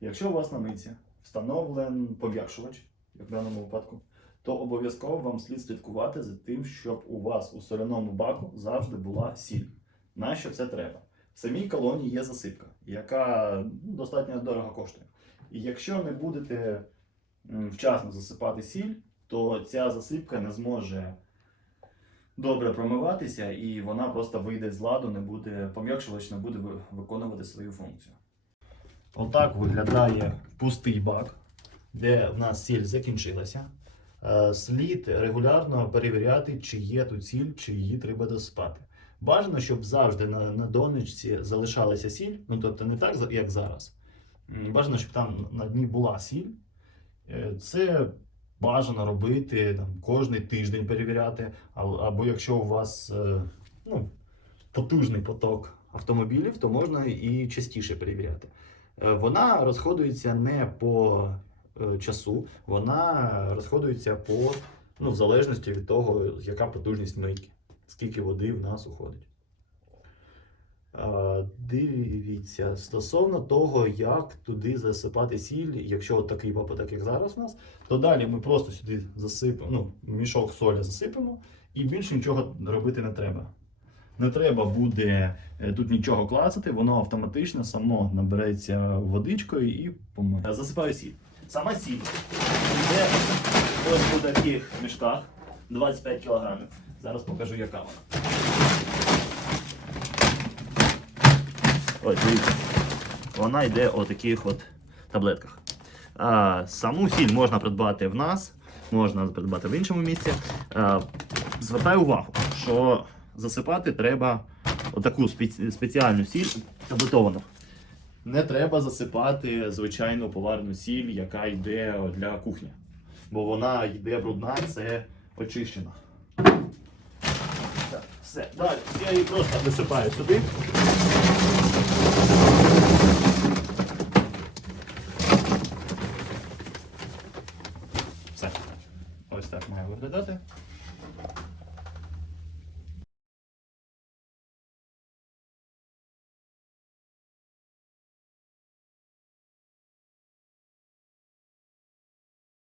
Якщо у вас на митці встановлений пом'якшувач, як в даному випадку, то обов'язково вам слід слідкувати за тим, щоб у вас у соляному баку завжди була сіль. На що це треба? В самій колоні є засипка, яка ну, достатньо дорого коштує. І якщо не будете вчасно засипати сіль, то ця засипка не зможе добре промиватися, і вона просто вийде з ладу, не буде пом'якшувач не буде виконувати свою функцію. Отак виглядає пустий бак, де в нас сіль закінчилася. Е, Слід регулярно перевіряти, чи є тут сіль, чи її треба досипати. Бажано, щоб завжди на, на донечці залишалася сіль, ну тобто не так, як зараз. Бажано, щоб там на дні була сіль. Е, Це бажано робити там, кожний тиждень перевіряти, або якщо у вас е, ну, потужний поток автомобілів, то можна і частіше перевіряти. Е, Вона розходується не по е, часу, вона розходується по ну, в залежності від того, яка потужність мийки, скільки води в нас уходить. Е, Дивіться, стосовно того, як туди засипати сіль, якщо от такий випадок, як зараз у нас, то далі ми просто сюди засипемо, ну, мішок солі засипемо і більше нічого робити не треба. Не треба буде е, тут нічого клацати, воно автоматично само набереться водичкою і помиє. Засипаю сіль. Сама сіль йде ось у таких мішках 25 кг. Зараз покажу, яка вона. Ось, дивіться. Вона йде у таких от таблетках. А, саму сіль можна придбати в нас, можна придбати в іншому місці. А, звертаю увагу, що засипати треба отаку спеціальну сіль таблетовану. Не треба засипати звичайну поварну сіль, яка йде для кухні. Бо вона йде брудна, це очищена. Так, все. Далі. Я її просто висипаю сюди. Все. Ось так має виглядати.